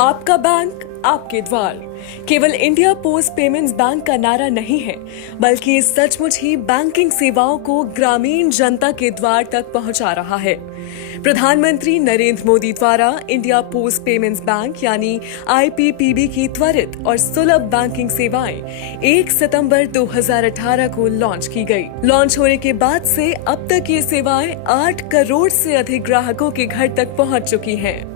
आपका बैंक आपके द्वार केवल इंडिया पोस्ट पेमेंट्स बैंक का नारा नहीं है, बल्कि ये सचमुच ही बैंकिंग सेवाओं को ग्रामीण जनता के द्वार तक पहुंचा रहा है। प्रधानमंत्री नरेंद्र मोदी द्वारा इंडिया पोस्ट पेमेंट्स बैंक यानी आईपीपीबी की त्वरित और सुलभ बैंकिंग सेवाएं 1 सितंबर 2018 को लॉन्च की गई। लॉन्च होने के बाद से अब तक ये सेवाएं 8 करोड़ से अधिक ग्राहकों के घर तक पहुंच चुकी हैं।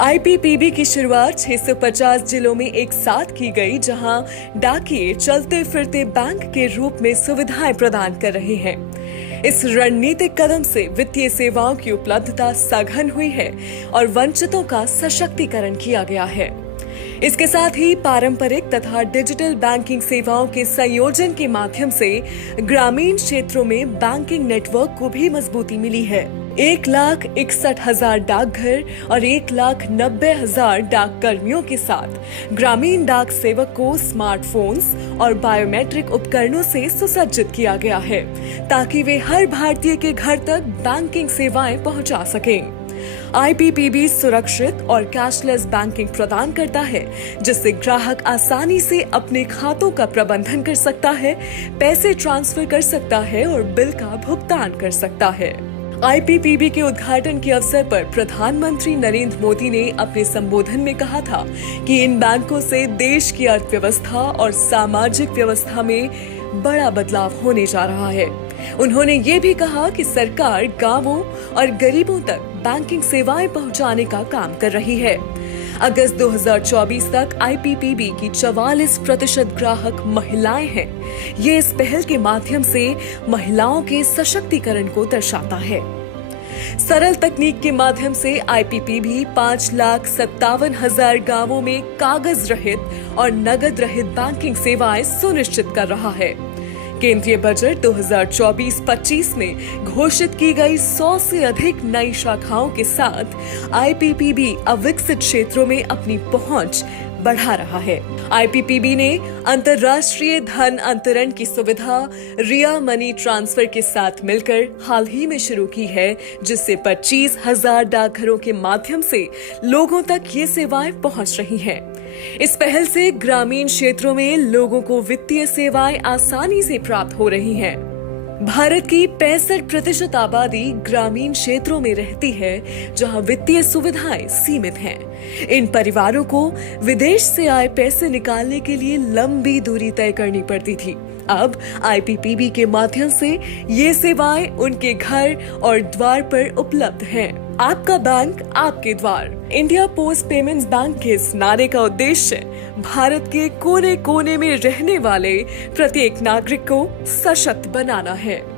आईपीपीबी की शुरुआत 650 जिलों में एक साथ की गई, जहां डाकिये चलते फिरते बैंक के रूप में सुविधाएं प्रदान कर रहे हैं। इस रणनीतिक कदम से वित्तीय सेवाओं की उपलब्धता सघन हुई है और वंचितों का सशक्तिकरण किया गया है। इसके साथ ही पारंपरिक तथा डिजिटल बैंकिंग सेवाओं के संयोजन के माध्यम से ग्रामीण क्षेत्रों में बैंकिंग नेटवर्क को भी मजबूती मिली है। 1,61,000 डाकघर और 1,90,000 डाक कर्मियों के साथ ग्रामीण डाक सेवक को स्मार्टफोन्स और बायोमेट्रिक उपकरणों से सुसज्जित किया गया है, ताकि वे हर भारतीय के घर तक बैंकिंग सेवाएं पहुंचा सकें। आईपीपीबी सुरक्षित और कैशलेस बैंकिंग प्रदान करता है, जिससे ग्राहक आसानी से अपने खातों का प्रबंधन कर सकता है, पैसे ट्रांसफर कर सकता है और बिल का भुगतान कर सकता है। आईपीपीबी के उद्घाटन के अवसर पर प्रधानमंत्री नरेंद्र मोदी ने अपने संबोधन में कहा था कि इन बैंकों से देश की अर्थव्यवस्था और सामाजिक व्यवस्था में बड़ा बदलाव होने जा रहा है। उन्होंने ये भी कहा कि सरकार गांवों और गरीबों तक बैंकिंग सेवाएं पहुंचाने का काम कर रही है। अगस्त 2024 तक आईपीपीबी की 44% ग्राहक महिलाएं हैं। ये इस पहल के माध्यम से महिलाओं के सशक्तिकरण को दर्शाता है। सरल तकनीक के माध्यम से आईपीपीबी 5,57,000 गांवों में कागज रहित और नगद रहित बैंकिंग सेवाएं सुनिश्चित कर रहा है। केंद्रीय बजट 2024-25 में घोषित की गई 100 से अधिक नई शाखाओं के साथ आईपीपीबी अविकसित क्षेत्रों में अपनी पहुंच बढ़ा रहा है। आईपीपीबी ने अंतर्राष्ट्रीय धन अंतरण की सुविधा रिया मनी ट्रांसफर के साथ मिलकर हाल ही में शुरू की है, जिससे 25,000 डाकघरों के माध्यम से लोगों तक ये सेवाएं पहुंच रही हैं। इस पहल से ग्रामीण क्षेत्रों में लोगों को वित्तीय सेवाएं आसानी से प्राप्त हो रही हैं। भारत की 65% आबादी ग्रामीण क्षेत्रों में रहती है, जहां वित्तीय सुविधाएं सीमित हैं। इन परिवारों को विदेश से आए पैसे निकालने के लिए लंबी दूरी तय करनी पड़ती थी। अब आईपीपीबी के माध्यम से ये सेवाएं उनके घर और द्वार पर उपलब्ध हैं। आपका बैंक आपके द्वार। इंडिया पोस्ट पेमेंट्स बैंक के इस नारे का उद्देश्य भारत के कोने कोने में रहने वाले प्रत्येक नागरिक को सशक्त बनाना है।